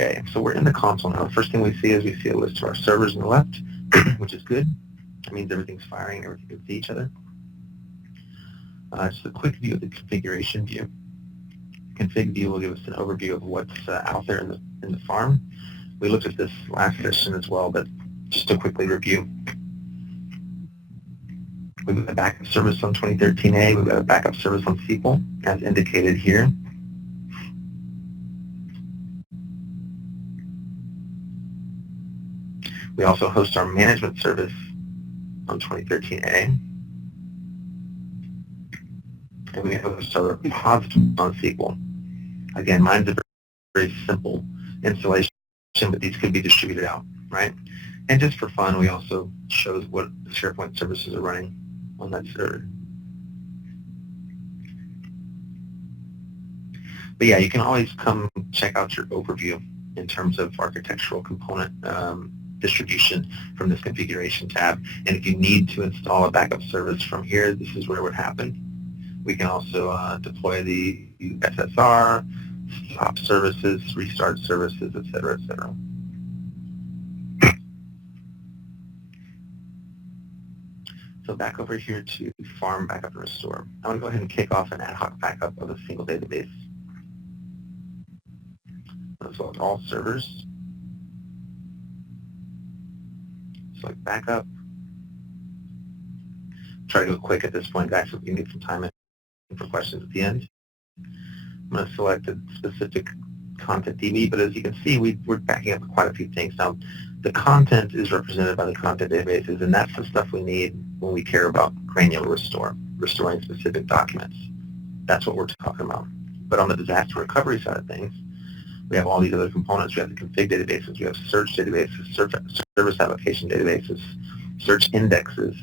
Okay, so we're in the console now. The first thing we see is we see a list of our servers on the left, which is good. That means everything's firing, everything can see each other. Just a quick view of the configuration view. Config view will give us an overview of what's out there in the farm. We looked at this last session as well, but just to quickly review. We've got a backup service on 2013A. We've got a backup service on SQL, as indicated here. We also host our management service on 2013A. And we host our repository on SQL. Again, mine's a very simple installation, but these could be distributed out, right? And just for fun, we also show what the SharePoint services are running on that server. But yeah, you can always come check out your overview in terms of architectural component distribution from this configuration tab. And if you need to install a backup service from here, this is where it would happen. We can also deploy the SSR, stop services, restart services, et cetera, et cetera. So back over here to farm backup and restore. I'm going to go ahead and kick off an ad hoc backup of a single database, as well as all servers. Select backup. Try to go quick at this point, guys, so we can get some time in for questions at the end. I'm going to select a specific content DB, but as you can see, we're backing up quite a few things. Now, the content is represented by the content databases, and that's the stuff we need when we care about granular restore, restoring specific documents. That's what we're talking about. But on the disaster recovery side of things, we have all these other components. We have the config databases, we have search databases, service application databases, search indexes,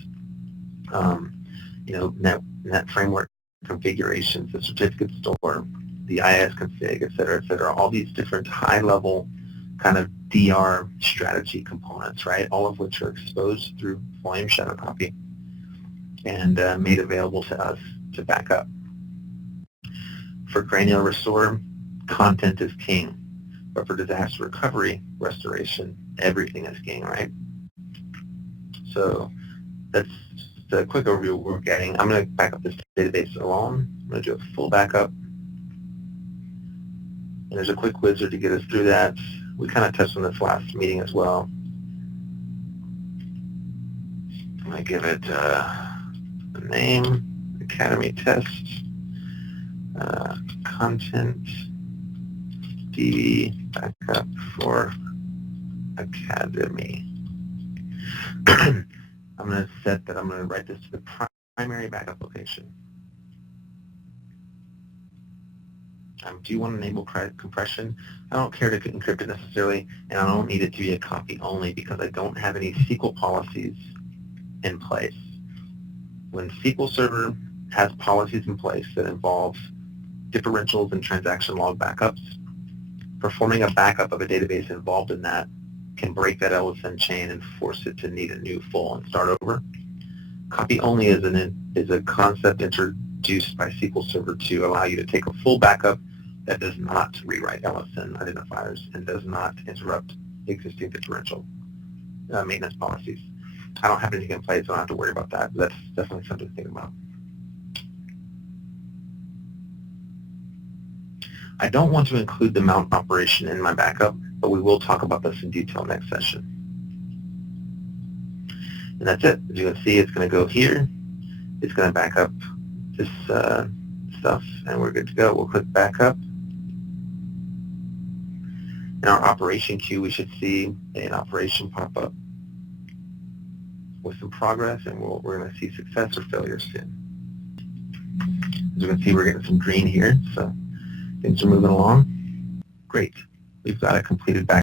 net framework configurations, the certificate store, the IIS config, et cetera, all these different high-level kind of DR strategy components, right? All of which are exposed through volume shadow copy and made available to us to back up. For granular restore, content is king. But for disaster recovery, restoration, everything is king, right? So that's just a quick overview of what we're getting. I'm going to back up this database alone. I'm going to do a full backup. And there's a quick wizard to get us through that. We kind of touched on this last meeting as well. I'm going to give it a name, Academy Test, Content DB Backup for Academy. I'm going to set that I'm going to write this to the primary backup location. Do you want to enable compression? I don't care to encrypt it necessarily, and I don't need it to be a copy only because I don't have any SQL policies in place. When SQL Server has policies in place that involve differentials and transaction log backups, performing a backup of a database involved in that can break that LSN chain and force it to need a new full and start over. Copy only is a concept introduced by SQL Server to allow you to take a full backup that does not rewrite LSN identifiers and does not interrupt existing differential maintenance policies. I don't have anything in place, so I don't have to worry about that, but that's definitely something to think about. I don't want to include the mount operation in my backup, but we will talk about this in detail next session. And that's it. As you can see, it's going to go here. It's going to back up this stuff, and we're good to go. We'll click backup. In our operation queue, we should see an operation pop up with some progress, and we're going to see success or failure soon. As you can see, we're getting some green here, so things are moving along. Great. We've got a completed backup.